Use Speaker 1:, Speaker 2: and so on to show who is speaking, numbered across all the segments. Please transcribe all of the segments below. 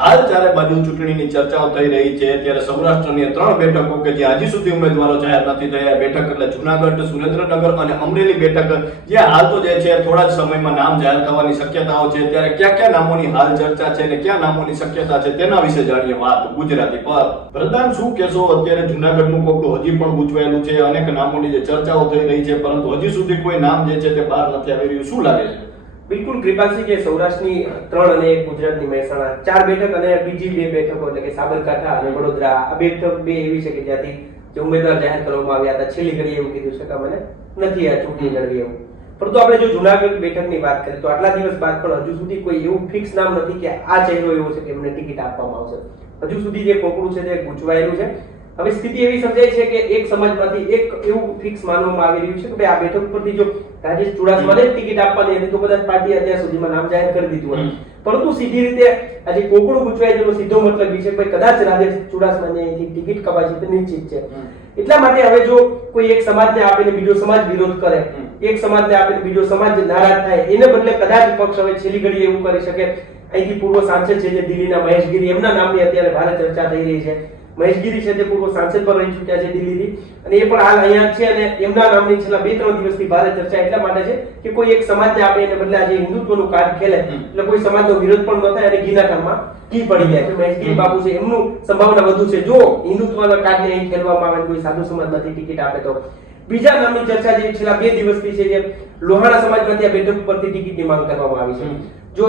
Speaker 1: હાલ જ્યારે બાજુ ચૂંટણીની ચર્ચાઓ થઈ રહી છે, ત્યારે સૌરાષ્ટ્રની ત્રણ બેઠકો કે જે હજી સુધી ઉમેદવારો જાહેર નથી થયા બેઠક એટલે જુનાગઢ, સુરેન્દ્રનગર અને અમરેલી બેઠક, જે હાલ તો જે છે થોડા જ સમયમાં નામ જાહેર થવાની શક્યતાઓ છે. ત્યારે ક્યાં ક્યાં નામોની હાલ ચર્ચા છે અને ક્યાં નામોની શક્યતા છે તેના વિશે જાણીએ વાત ગુજરાતી પર. પ્રધાન શું કહેશો? અત્યારે જુનાગઢનું કોકડું હજી પણ ગૂંચવાયેલું છે, અનેક નામોની જે ચર્ચાઓ થઈ રહી છે, પરંતુ હજી સુધી કોઈ નામ જે છે તે બહાર નથી આવી રહ્યું. શું લાગે છે?
Speaker 2: બિલકુલ કૃપાલસિંહ જે સૌરાષ્ટ્રની ત્રણ અને એક ગુજરાતની મહેસાણા, ચાર બેઠક અને બીજી બે બેઠકો એટલે કે સાબરકાંઠા અને વડોદરા, આ બેઠક બે એવી છે કે જ્યાંથી જે ઉમેદવાર જાહેર કરવામાં આવ્યા હતા, છેલ્લી ઘડી એવું કીધું છે કે મને નથી આ ચૂંટણી લડવી એવું. પરંતુ આપણે જો જુનાગઢ બેઠકની વાત કરીએ તો આટલા દિવસ બાદ પણ હજુ સુધી કોઈ એવું ફિક્સ નામ નથી કે આ ચહેરો એવો છે કે એમને ટિકિટ આપવામાં આવશે. હજુ સુધી જે કોકડું છે તે ગૂંચવાયેલું છે. હવે સ્થિતિ એવી સમજાય છે કે એક સમાજમાંથી એક એવું ફિક્સ માનવામાં આવી રહ્યું છે કે ભાઈ આ બેઠક ઉપરથી જો રાજેશ ચુડાસમાને ટિકિટ આપવાની હતી તો કદાચ પાર્ટી અત્યાર સુધીમાં નામ જાહેર કરી દીધું હતું પરંતુ સીધી રીતે આજે કોકડું ગુચવાય જેનો સીધો મતલબ છે ભાઈ કદાચ રાજેશ ચુડાસમાને અહીંથી ટિકિટ કપાશે તો નિશ્ચિત છે. એટલા માટે હવે જો કોઈ એક સમાજને આપીને બીજો સમાજ વિરોધ કરે એક સમાજને આપીને બીજો સમાજ નારાજ થાય એને બદલે કદાચ પક્ષ હવે છેલ્લી ઘડીએ એવું કરી શકે. અહીંથી પૂર્વ સાંસદ છે જે દિલ્હીના મહેશગીરી એમના નામની અત્યારે ભારે ચર્ચા થઈ રહી છે. મહેશગીરી છે તે પૂર્વ સાંસદ પણ રહી ચૂક્યા છે દિલ્હીથી. અને એ પણ હાલ અહીંયા છે અને એમના નામની છેલ્લા બે ત્રણ દિવસથી ભારે ચર્ચા એટલા માટે છે કે કોઈ એક સમાજને આપણે એને બદલે આજે હિન્દુત્વનું કાર્ડ ખેલે એટલે કોઈ સમાજનો વિરોધ પણ ન થાય અને ઘીના કામમાં ઘી પડી જાય. છે મહેશગીરી બાપુ છે એમનું સંભાવના વધુ છે. જો હિન્દુત્વના કાર્ડને અહીં ખેલવામાં આવે કોઈ સાધુ સમાજમાંથી ટિકિટ આપે તો. બીજા નામની ચર્ચા જે છેલ્લા બે દિવસથી છે જે લોહાણા સમાજમાંથી આ બેઠક પરથી ટિકિટની માંગ કરવામાં આવી છે. જો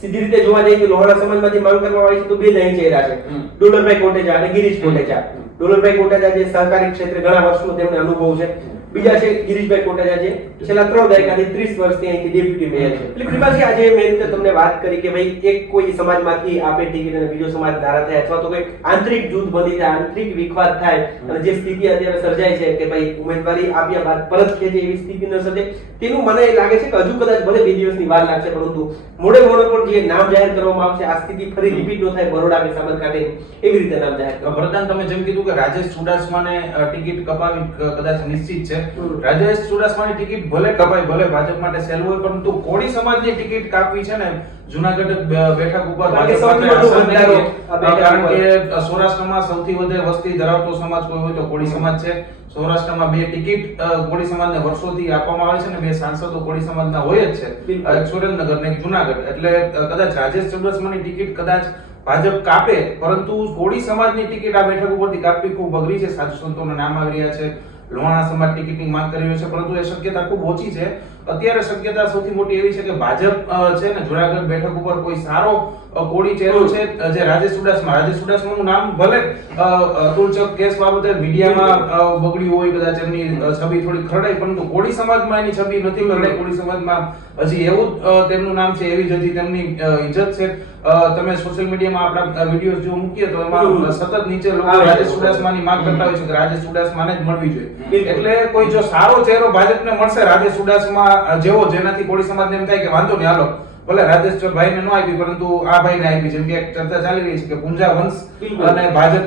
Speaker 2: સીધી રીતે જોવા જઈએ તો લોહાણા સમાજમાંથી માંગ કરવામાં આવી છે તો બે નહીં ચહેરા છે. ડોલરભાઈ કોટેજા અને ગિરીશ કોટેજા. ડોલરભાઈ કોટેજા જે સહકારી ક્ષેત્રે ઘણા વર્ષનો તેમને અનુભવ છે. બીજા છે ગિરીશભાઈ કોટેચા છે છેલ્લા ત્રણ દાયકાથી ત્રીસ વર્ષથી અહીંથી ડેપ્યુટી મેયર છે એટલે કૃપાજી આજે મેં તમને વાત કરી કે ભાઈ, એક કોઈ સમાજમાંથી આપે ટિકિટ અને બીજો સમાજ ધારા થાય અથવા તો કોઈ આંતરિક જૂથ બની જાય, આંતરિક વિખવાદ થાય અને જે સ્થિતિ અત્યારે સર્જાય છે કે ભાઈ, ઉમેદવારી આપ્યા બાદ પરત ખેંચે એવી સ્થિતિ ન સર્જે તેનું મને લાગે છે કે હજુ કદાચ ભલે બે દિવસની વાર લાગશે, પરંતુ મોડે મોડે પણ જે નામ જાહેર કરવામાં આવશે, આ સ્થિતિ ફરી રિપીટ ન થાય, બરોડા કે સાબરકાંઠે, એવી રીતે નામ જાહેર
Speaker 3: પ્રધાન, તમે જેમ કીધું કે રાજેશ ચુડાસમાને ટિકિટ કપાવી કદાચ નિશ્ચિત છે. રાજેશ ચુડાસમાની ટિકિટ ભલે કપાય ભલે ભાજપ માટે સહેલું હોય પરંતુ કોળી સમાજની ટિકિટ કાપવી છે ને જુનાગઢ બે- બેઠક ઉપર
Speaker 2: કારણ કે
Speaker 3: સૌરાષ્ટ્રમાં સૌથી વધારે વસ્તી ધરાવતો સમાજ કોઈ હોય તો કોળી સમાજ છે. સૌરાષ્ટ્રમાં બે ટિકિટ કોળી સમાજને વર્ષોથી આપવામાં આવે છે ને બે સાંસદો કોળી સમાજના હોય જ છે. એક સુરેન્દ્રનગર ને એક જુનાગઢ. એટલે કદાચ રાજેશ ચુડાસમાની ટિકિટ કદાચ ભાજપ કાપે પરંતુ કોળી સમાજની ટિકિટ આ બેઠક ઉપરથી કાપવી ખૂબ અઘરી છે. સાધુ સંતોના નામ આવી રહ્યા છે. લોહાણા સમાજ ટિકિટની માંગ કરી રહ્યો છે પરંતુ એ શક્યતા ખૂબ ઓછી છે. અત્યારે શક્યતા સૌથી મોટી એવી છે કે ભાજપ છે ને જુનાગઢ બેઠક ઉપર કોઈ સારો કોળી ચહેરો છે જે રાજેશ ચુડાસમા રાજેશ ચુડાસમાનું નામ ભલે તુલચક કેસ બાબતે મીડિયામાં બગડ્યું હોય કદાચ એમની છબી થોડી ખરડાઈ પરંતુ કોળી સમાજમાં એની છબી નથી ખરડાઈ કોળી સમાજમાં હજી એવું તેમનું નામ છે એવી જ હજી તેમની ઇજ્જત છે. તમે સોશિયલ મીડિયામાં આપણા વીડિયો જો મૂકીએ તો એમાં સતત નીચે લોકો. રાજેશ ચુડાસમાની માંગ કરતા હોય છે કે રાજેશ ચુડાસમાને જ મળવી જોઈએ. એટલે કોઈ જો સારો ચહેરો ભાજપને મળશે રાજેશ ચુડાસમા જેવો જેનાથી કોળી સમાજને એમ થાય કે વાંધો નહીં હાલો. ભલે રાજેશ્વર ભાઈ ને ન આપી પરંતુ આ ભાઈ ને આપી જેમ કે એક ચર્ચા ચાલી રહી છે કે પુંજા વંશ અને ભાજપ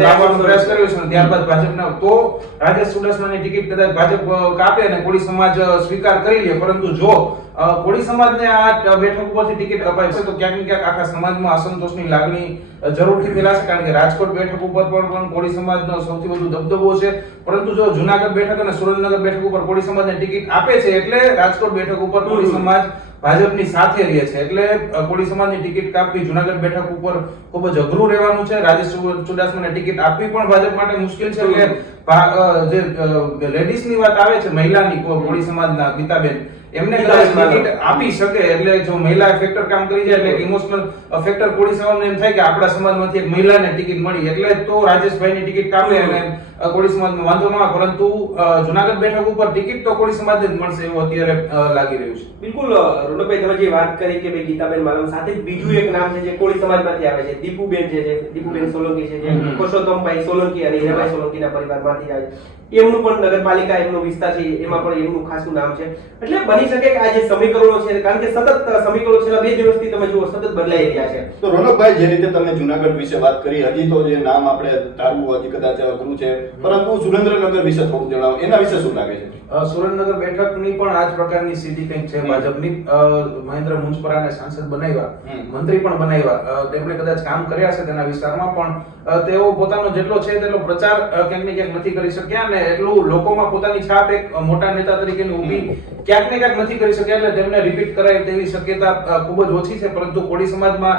Speaker 3: લાવવાનો પ્રયાસ કર્યો છે ત્યારબાદ ભાજપને તો રાજેશ ચુડાસમાની ટિકિટ કદાચ ભાજપ કાપે અને કોળી સમાજ સ્વીકાર કરી લે. પરંતુ જો કોળી સમાજને આ બેઠક ઉપરથી ટિકિટ અપાય છે તો ક્યાંક ને ક્યાંક આખા સમાજમાં અસંતોષની લાગણી જરૂરથી ફેલાશે કારણ કે રાજકોટ બેઠક ઉપર પણ પણ કોળી સમાજનો સૌથી વધુ દબદબો છે. પરંતુ જો જુનાગઢ બેઠક અને સુરેન્દ્રનગર બેઠક ઉપર કોળી સમાજને ટિકિટ આપે છે એટલે રાજકોટ બેઠક ઉપર કોળી સમાજ ભાજપની સાથે રહે છે. એટલે કોળી સમાજની ટિકિટ કાપવી જુનાગઢ બેઠક ઉપર ખૂબ જ અઘરું રહેવાનું છે. રાજેશ ચુડાસમાને ટિકિટ આપવી પણ ભાજપ માટે મુશ્કેલ છે. એટલે જે લેડીઝની વાત આવે છે મહિલાની કોળી સમાજના ગીતાબેન એમને આપી શકે એટલે જો મહિલા ફેક્ટર કામ કરી જાય એટલે ઇમોશનલ ફેક્ટર પોલીસ એમ થાય કે આપણા સમાજમાંથી એક મહિલાને ટિકિટ મળી એટલે તો રાજેશભાઈની ટિકિટ કાપે અને કોળી સમાજમાં વાંધો ન આવે પરંતુ જુનાગઢ બેઠક ઉપર ટિકિટ તો કોળી સમાજને જ મળશે એવું અત્યારે લાગી રહ્યું છે.
Speaker 2: બિલકુલ અ, તમે જે વાત કરી કે ભાઈ ગીતાબેન માલમ સાથે બીજું એક નામ છે જે કોળી સમાજમાંથી આવે છે દીપુબેન છે દીપુબેન સોલંકી છે જે કોશોત્તમભાઈ સોલંકી અને હીરાભાઈ સોલંકીના પરિવારમાંથી આવે છે. એમનું પણ નગરપાલિકા એમનો વિસ્તાર છે એમાં પણ એમનું ખાસું નામ છે. એટલે બની શકે કે આ જે સમીકરણો છે કારણ કે સતત સમીકરણો છેલ્લા બે દિવસથી તમે જુઓ સતત બદલાઈ રહ્યા છે.
Speaker 1: તો રોનકભાઈ જે રીતે તમે જુનાગઢ વિશે વાત કરી હજી તો જે નામ આપણે તારવું હજી કદાચ અઘરું છે પરંતુ સુરેન્દ્રનગર વિશે થોડું જણાવો. એના વિશે શું લાગે છે?
Speaker 3: સુરેન્દ્રનગર બેઠકની પણ આ જ પ્રકારની સ્થિતિ કંઈક છે. ભાજપની મહેન્દ્ર મુંજપરાને સાંસદ બનાવ્યા મંત્રી પણ બનાવ્યા. તેમણે કદાચ કામ કર્યા છે તેના વિસ્તારમાં પણ તેઓ પોતાનો જેટલો છે તેટલો પ્રચાર ક્યાંક ને ક્યાંક નથી કરી શક્યા અને એટલું લોકોમાં પોતાની છાપ એક મોટા નેતા તરીકેની ઊભી ક્યાંક ને ક્યાંક નથી કરી શક્યા એટલે તેમને રિપીટ કરાય તેવી શક્યતા ખૂબ જ ઓછી છે. પરંતુ કોળી સમાજમાં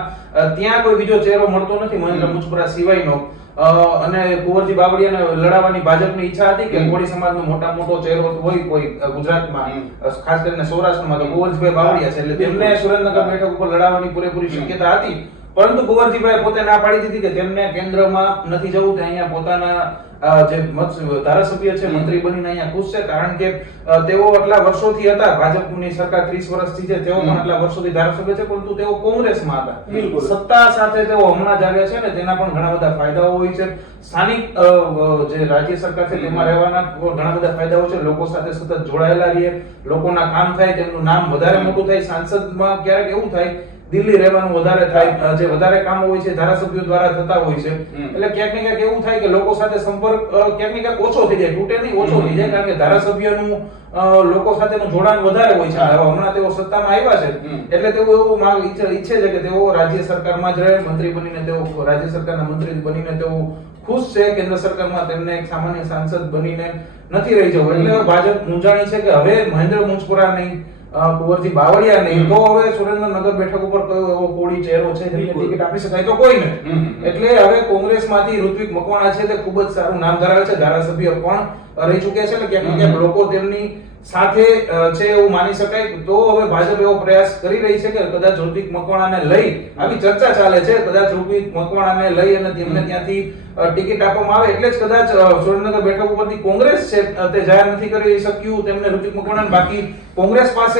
Speaker 3: ત્યાં કોઈ બીજો ચહેરો મળતો નથી. મહેન્દ્ર. મુંજપરા સિવાયનો. અને કુંવરજી બાવળિયાને લડાવવાની ભાજપની ઈચ્છા હતી કે. કોળી સમાજનો મોટા મોટો ચહેરો હોય કોઈ ગુજરાતમાં ખાસ કરીને સૌરાષ્ટ્રમાં તો કુંવરજીભાઈ બાવળિયા છે એટલે તેમને. સુરેન્દ્રનગર બેઠક ઉપર લડાવવાની પૂરેપૂરી. શક્યતા હતી પરંતુ કુંવરજીભાઈ પોતે ના પાડી દીધી કે તેમને કેન્દ્રમાં નથી જવું તે અહીંયા પોતાના જે ધારાસભ્ય છે મંત્રી બનીને અહીંયા ખુશ છે કારણ કે તેઓ આટલા વર્ષોથી હતા ભાજપની સરકાર 30 વર્ષથી છે તેઓ પણ આટલા વર્ષોથી ધારાસભ્ય છે પરંતુ તેઓ કોંગ્રેસમાં હતા. સત્તા સાથે તેઓ હમણાં જ આવ્યા છે ને તેના પણ ઘણા બધા ફાયદાઓ હોય છે. સ્થાનિક જે રાજ્ય સરકાર છે તેમાં રહેવાના ઘણા બધા ફાયદાઓ છે. લોકો સાથે સતત જોડાયેલા રહીએ. લોકોના કામ થાય તેમનું નામ વધારે મોટું થાય. સાંસદમાં ક્યારેક એવું થાય દિલ્હી રહેવાનું વધારે થાય જે વધારે કામ હોય છે ધારાસભ્યો દ્વારા થતા હોય છે. એટલે ક્યાંક ને ક્યાંક એવું થાય કે લોકો સાથે સંપર્ક ક્યાંક ને ક્યાંક ઓછો થઈ જાય તૂટે નહીં ઓછો થઈ જાય કારણ કે ધારાસભ્યનું લોકો સાથેનું જોડાણ વધારે હોય છે. હમણાં તેઓ સત્તામાં આવ્યા છે. એટલે તેઓ એવું માંગ ઈચ્છે છે કે તેઓ રાજ્ય સરકારમાં જ રહે મંત્રી બનીને તેઓ રાજ્ય સરકારના મંત્રી બનીને તેઓ ખુશ છે કેન્દ્ર સરકારમાં તેમને એક સામાન્ય સાંસદ બનીને નથી રહી જવું. એટલે ભાજપ મૂંઝાણી છે કે હવે મહેન્દ્ર મુંજપુરા નહીં કુંવરજી બાવળિયા નહીં તો હવે સુરેન્દ્રનગર બેઠક ઉપર કયો એવો કોળી ચહેરો છે ટિકિટ આપી શકાય તો કોઈ નહીં એટલે હવે કોંગ્રેસમાંથી ઋત્વિક મકવાણા છે તે ખૂબ જ સારું નામ ધરાવે છે. ધારાસભ્ય પણ રહી ચૂક્યા છે એટલે ક્યાંક ને ક્યાંક. લોકો તેમની સાથે છે એવું માની શકાય. તો હવે ભાજપ એવો પ્રયાસ કરી રહી છે કે કદાચ ઋત્વિક મકવાણાને લઈ આવી ચર્ચા ચાલે છે. કદાચ ઋત્વિક મકવાણાને લઈ અને તેમને ત્યાંથી ટિકિટ આપવામાં આવે એટલે જ કદાચ સુરેન્દ્રનગર બેઠક ઉપરથી કોંગ્રેસ છે તે જાહેર નથી કરી શક્યું તેમને ઋતિક મકવાણા બાકી કોંગ્રેસ પાસે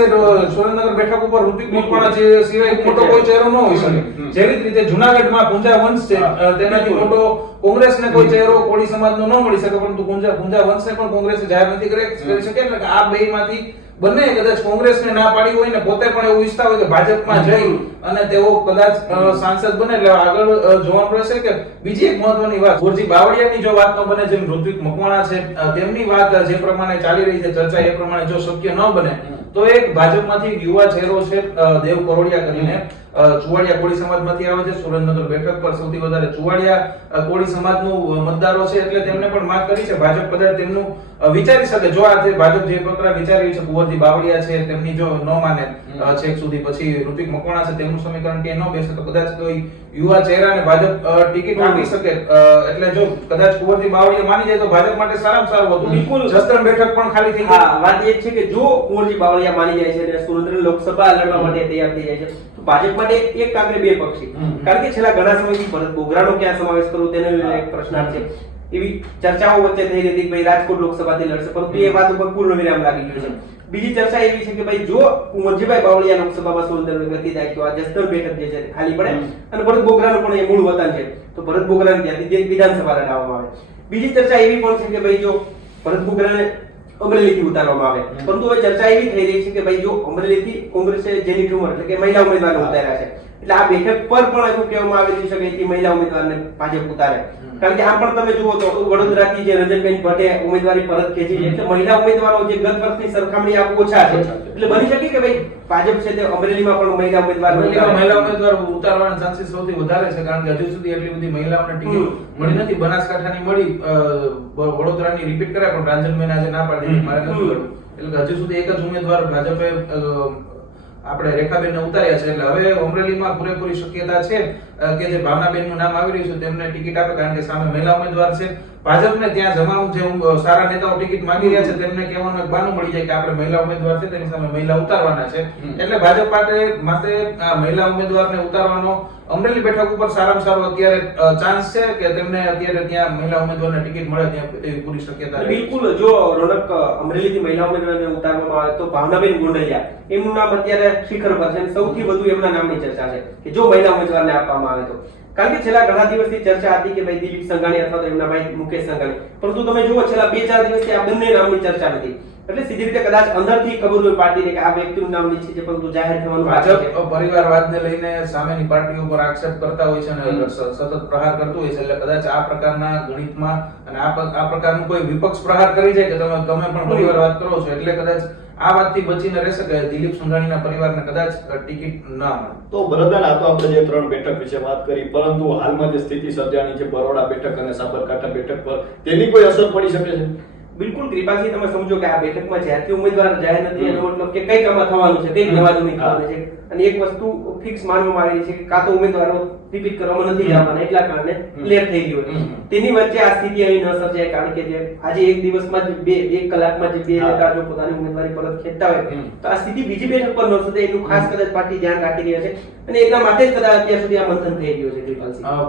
Speaker 3: સુરેન્દ્રનગર બેઠક ઉપર ઋતિક મકવાણા જે સિવાય મોટો કોઈ ચહેરો ન હોઈ શકે. જેવી જ રીતે જુનાગઢમાં પુંજા વંશ છે તેનાથી. મોટો કોંગ્રેસને કોઈ ચહેરો કોળી સમાજનો ન મળી શકે પરંતુ પુંજા પુંજા વંશને પણ કોંગ્રેસે જાહેર નથી કરી કરી શકે એટલે આ બેમાંથી બંને કદાચ કોંગ્રેસને ના પાડી હોય ને પોતે પણ એવું ઈચ્છતા હોય કે ભાજપમાં જઈ અને તેઓ કદાચ સાંસદ બને. એટલે આગળ જોવાનું રહેશે કે બીજી એક મહત્વની વાત ગુરજી બાવળિયાની જો વાત ન બને જેમ ઋત્વિક મકવાણા છે તેમની વાત જે પ્રમાણે ચાલી રહી છે ચર્ચા એ પ્રમાણે જો શક્ય ન બને તો એક ભાજપમાંથી એક યુવા ચહેરો છે દેવ કરોડિયા કરીને ચુવાડિયા કોળી સમાજમાંથી આવે છે. સુરેન્દ્રનગર બેઠક પર સૌથી વધારે ચુવાડિયા કોળી સમાજનું મતદારો છે એટલે તેમણે પણ માંગ કરી છે. ભાજપ કદાચ તેમનું વિચારી શકે. જો આ ભાજપ જે પ્રકાર વિચારી છે કુંવરજી બાવળિયા છે તેમની જો ન માને છેક સુધી પછી ઋતિક મકવાણા છે તેમનું સમીકરણ કે ન બેસે તો કદાચ કોઈ યુવા ચહેરાને ભાજપ ટિકિટ આપી શકે. એટલે જો કદાચ કુંવરજી બાવળિયા માની જાય તો ભાજપ માટે સારામાં સારું હતું.
Speaker 2: બિલકુલ.
Speaker 3: જસદણ બેઠક પણ ખાલી થઈ ગઈ.
Speaker 2: વાત એ છે કે જો કુંવરજી બાવળિયા માની જાય છે અને સુરેન્દ્ર લોકસભા લડવા માટે તૈયાર થઈ જાય છે. તો ભાજપ માટે એક કાંકરે બે પક્ષી. કારણ કે છેલ્લા ઘણા સમયથી ભરત બોગરાનો ક્યાં સમાવેશ કરવો તેને એક પ્રશ્નાર્થ છે. એવી ચર્ચાઓ વચ્ચે થઈ રહી હતી કે ભાઈ રાજકોટ લોકસભાથી લડશે પરંતુ એ વાત ઉપર પૂર્ણ વિરામ લાગી ગયો છે. બીજી ચર્ચા એવી છે કે ભાઈ જો કુંવરજીભાઈ બાવળિયા લોકસભામાં સુરેન્દ્ર ગતિ થાય તો આ જસદણ બેઠક જે છે ખાલી પડે અને ભરત બોગરાનું પણ એ મૂળ વતન છે. તો ભરત બોગરાને ત્યાંથી વિધાનસભા લડાવવામાં આવે. બીજી ચર્ચા એવી પણ છે કે ભાઈ જો ભરત બોગરાને અમરેલીથી ઉતારવામાં આવે. પરંતુ હવે ચર્ચા એવી થઈ રહી છે કે ભાઈ જો અમરેલીથી કોંગ્રેસે જેની ઠુમર એટલે કે મહિલા ઉમેદવારને ઉતાર્યા છે એટલે આ બેઠક પર પણ એવું કહેવામાં આવી છે કે અહીંથી મહિલા ઉમેદવારને ભાજપ ઉતારે. કારણ કે આમ પણ તમે જુઓ તો વડોદરાથી જે રંજનબેન ભટ્ટે ઉમેદવારી પરત ખેંચી છે એટલે મહિલા ઉમેદવારો જે ગત વર્ષની સરખામણી આ ઓછા છે. એટલે બની શકે કે ભાઈ ભાજપ છે તે અમરેલીમાં પણ મહિલા ઉમેદવાર
Speaker 3: મહિલા ઉમેદવાર ઉતારવાના ચાન્સીસ સૌથી વધારે છે કારણ કે હજુ સુધી એટલી બધી મહિલાઓને ટિકિટ. મળી નથી. બનાસકાંઠાની મળી વડોદરાની રિપીટ કર્યા પણ રાંજનબેન આજે ના પાડી મારે નથી એટલે હજુ સુધી એક જ ઉમેદવાર ભાજપે આપણે રેખાબેનને ઉતાર્યા છે. એટલે હવે અમરેલીમાં પૂરેપૂરી શક્યતા છે કે જે ભાવનાબેનનું નામ આવી રહ્યું છે, તેમને ટિકિટ આપે, કારણ કે સામે મહિલા ઉમેદવાર છે. ભાજપને ત્યાં જમાવું જે સારા નેતાઓ ટિકિટ માંગી રહ્યા છે તેમને કહેવાનું એક બાનું મળી જાય કે આપણે મહિલા ઉમેદવાર છે તેની સામે મહિલા ઉતારવાના છે. એટલે ભાજપ માટે માટે આ મહિલા ઉમેદવારને ઉતારવાનો અમરેલી બેઠક ઉપર સારામાં સારો અત્યારે ચાન્સ છે કે તેમને અત્યારે ત્યાં મહિલા ઉમેદવારને ટિકિટ મળે ત્યાં તેવી પૂરી શક્યતા
Speaker 2: બિલકુલ જો રોનક અમરેલીથી મહિલા ઉમેદવારને ઉતારવામાં આવે તો ભાવનાબેન ગોંડલિયા એમનું નામ અત્યારે શિખર પર છે સૌથી વધુ એમના નામની ચર્ચા છે કે જો મહિલા ઉમેદવારને આપવામાં આવે તો. કારણ કે છેલ્લા ઘણા દિવસથી ચર્ચા હતી કે ભાઈ દિલીપ સંઘાણી અથવા તો એમના ભાઈ મુકેશ સંઘાણી. પરંતુ તમે જુઓ છેલ્લા બે ચાર દિવસથી આ બંને નામની ચર્ચા નથી. એટલે સીધી રીતે કદાચ અંદરથી ખબર હોય પાર્ટીને કે આ વ્યક્તિનું નામ નીચે છે પરંતુ જાહેર થવાનું
Speaker 3: ભાજપ પરિવારવાદને લઈને સામેની પાર્ટી ઉપર આક્ષેપ કરતા હોય છે અને સતત પ્રહાર કરતું હોય છે એટલે કદાચ આ પ્રકારના ગણિતમાં અને આ પ્રકારનું કોઈ વિપક્ષ પ્રહાર કરી જાય કે તમે તમે પણ પરિવારવાદ કરો છો એટલે કદાચ આ વાતથી બચીને રહેશે કે દિલીપ સંઘાણીના પરિવારને કદાચ ટિકિટ ના મળે.
Speaker 1: તો ભરતદાન આ તો આપણે જે ત્રણ બેઠક વિશે વાત કરી પરંતુ હાલમાં જે સ્થિતિ સર્જાણી છે બરોડા બેઠક અને સાબરકાંઠા બેઠક પર તેની કોઈ અસર પડી શકે છે?
Speaker 2: બિલકુલ કૃપાથી તમે સમજો કે આ બેઠકમાં જ્યાંથી ઉમેદવાર જાહેર નથી એનો મતલબ કે કઈ આમાં થવાનું છે તે થવાની છે. અને એક વસ્તુ ફિક્સ માનવામાં આવી છે કે કાં તો ઉમેદવારો રિપીટ કરવામાં નથી જવાના એટલા કારણે ક્લિયર થઈ ગયું. તેની વચ્ચે આ સ્થિતિ આવી ન સર્જાય કારણ કે જે આજે એક દિવસમાં જ બે એક કલાકમાં જે બે નેતા જો પોતાની ઉમેદવારી પરત ખેંચતા હોય તો આ સ્થિતિ બીજી બેઠક પર ન સર્જાય એટલું ખાસ કદાચ પાર્ટી ધ્યાન રાખી રહ્યા છે. અને એટલા માટે જ કદાચ અત્યાર સુધી આ મંથન થઈ ગયું છે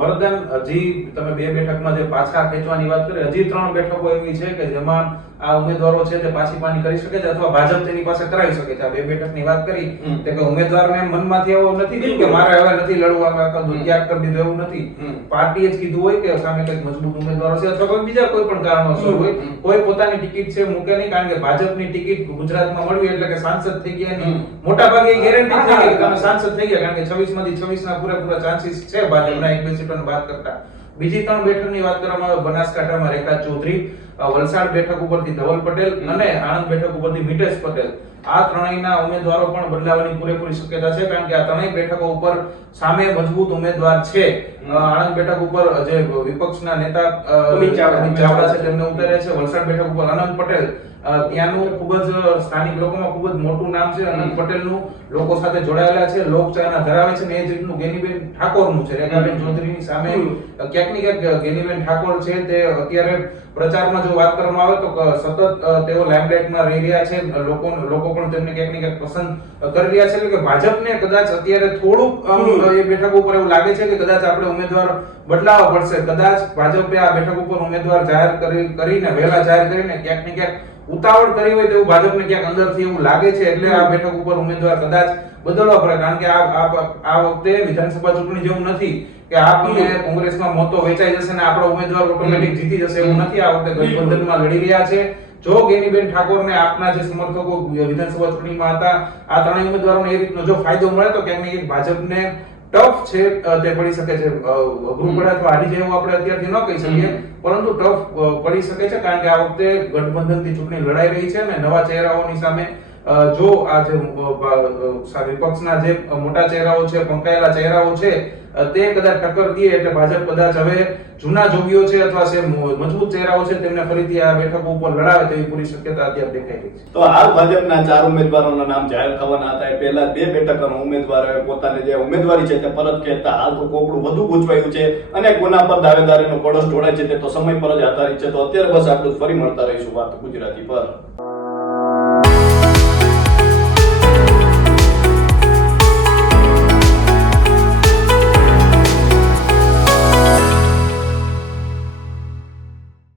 Speaker 3: ભરતદાન હજી તમે બે બેઠકમાં જે પાછા ખેંચવાની વાત કરી હજી ત્રણ બેઠકો એવી છે કે જેમાં આ ઉમેદવારો છે તે પાછી પાની કરી શકે છે અથવા ભાજપ તેની પાસે કરાવી શકે છે. આ બે બેઠકની વાત કરી તે કે ઉમેદવારને મનમાંથી એવો નથી થયું કે મારે હવે નથી લડવા આમાં ત્યાગ કરી દીધો એવું નથી. પાર્ટીએ જ કીધું હોય કે સામે કંઈક મજબૂત ઉમેદવારો છે અથવા કોઈ બીજા કોઈ પણ કારણોસર. હોય. કોઈ પોતાની ટિકિટ છે મૂકે નહીં કારણ કે ભાજપની ટિકિટ ગુજરાતમાં મળવી એટલે કે સાંસદ થઈ ગયા
Speaker 1: ની
Speaker 3: મોટા ભાગે ગેરંટી થઈ ગઈ કે તમે સાંસદ થઈ ગયા કારણ કે 26 માંથી 26 ના પૂરેપૂરા ચાન્સીસ છે ભાજપના એક બે સીટોની વાત કરતા. બીજી ત્રણ બેઠકની વાત કરવામાં આવે બનાસકાંઠામાં રેખા ચૌધરી વલસાડ બેઠક ઉપરથી ધવલ પટેલ અને આણંદ બેઠક ઉપરથી મિટેશ પટેલ. આ ત્રણેયના ઉમેદવારો પણ બદલાવાની પૂરેપૂરી શક્યતા છે કારણ કે આ ત્રણેય બેઠકો ઉપર સામે મજબૂત ઉમેદવાર છે. આણંદ બેઠક ઉપર જે વિપક્ષના નેતા
Speaker 2: અમિત ચાવડા.
Speaker 3: છે તેમને ઉતાર્યા છે. વલસાડ બેઠક ઉપર આનંદ પટેલ ત્યાંનું ખૂબ જ સ્થાનિક લોકોમાં ખૂબ જ મોટું નામ છે. અનંત પટેલનું લોકો સાથે જોડાયેલા છે. લોકચાહના ધરાવે છે ને એ જ રીતનું ગેનીબેન ઠાકોરનું છે. રેખાબેન ચૌધરીની સામે. ક્યાંક ને ક્યાંક ગેનીબેન ઠાકોર છે તે અત્યારે પ્રચારમાં જો વાત કરવામાં આવે તો સતત તેઓ લાઇમલાઇટમાં રહી રહ્યા છે. લોકો લોકો પણ તેમને ક્યાંક ને ક્યાંક પસંદ કરી રહ્યા છે. એટલે કે ભાજપને કદાચ અત્યારે થોડુંક એ બેઠક ઉપર એવું લાગે છે કે કદાચ આપણે ઉમેદવાર બદલાવા પડશે. કદાચ ભાજપે આ બેઠક ઉપર ઉમેદવાર જાહેર કરી કરીને વહેલા જાહેર કરીને ક્યાંક ને ક્યાંક ઉતાવળ કરી હોય તેવું ભાજપને ક્યાંક અંદરથી એવું લાગે છે એટલે આ બેઠક ઉપર ઉમેદવાર કદાચ બદલવા પડે. કારણ કે આ આ વખતે વિધાનસભા ચૂંટણી જેવું નથી કે આપ કોંગ્રેસમાં મતો વેચાઈ જશે ને આપણો ઉમેદવાર ઓટોમેટિક જીતી જશે એવું નથી આ વખતે ગઠબંધનમાં લડી રહ્યા છે. જો ગેનીબેન ઠાકોરને આપના જે સમર્થકો વિધાનસભા ચૂંટણીમાં હતા આ ત્રણેય ઉમેદવારોને એ રીતનો જો ફાયદો મળે તો ક્યાંક ને ક્યાંક ભાજપને ટફ છે તે પડી શકે છે અ, અથવા આની જેવું આપણે અત્યારથી ન કહી શકીએ. પરંતુ ટફ પડી શકે છે કારણ કે આ વખતે ગઠબંધનથી ચૂંટણી લડાઈ રહી છે અને નવા ચહેરાઓની સામે જો આ જે વિપક્ષના જે મોટા ચહેરાઓ છે, પંકાયેલા ચહેરાઓ છે તે કદાચ ટક્કર દે એટલે ભાજપ કદાચ હવે જૂના જોગીઓ છે અથવા છે મજબૂત ચહેરાઓ છે, તેમને ફરીથી આ બેઠકો ઉપર લડાવે તેવી પૂરી શક્યતા અત્યારે દેખાઈ રહી છે.
Speaker 1: તો હાલ ભાજપના ચાર ઉમેદવારોના નામ જાહેર થવાના હતા. એ પહેલા બે બેઠકોના ઉમેદવારોએ પોતાની જે ઉમેદવારી છે તે પરત કહેતા હાલ તો કોકડું વધુ ગૂંચવાયું છે અને કોના પર દાવેદારીનો કળશ ઢોળાય છે તે તો સમય પર જ આધારિત છે. તો અત્યારે બસ આટલું ફરી મળતા રહીશું વાત ગુજરાતી પર.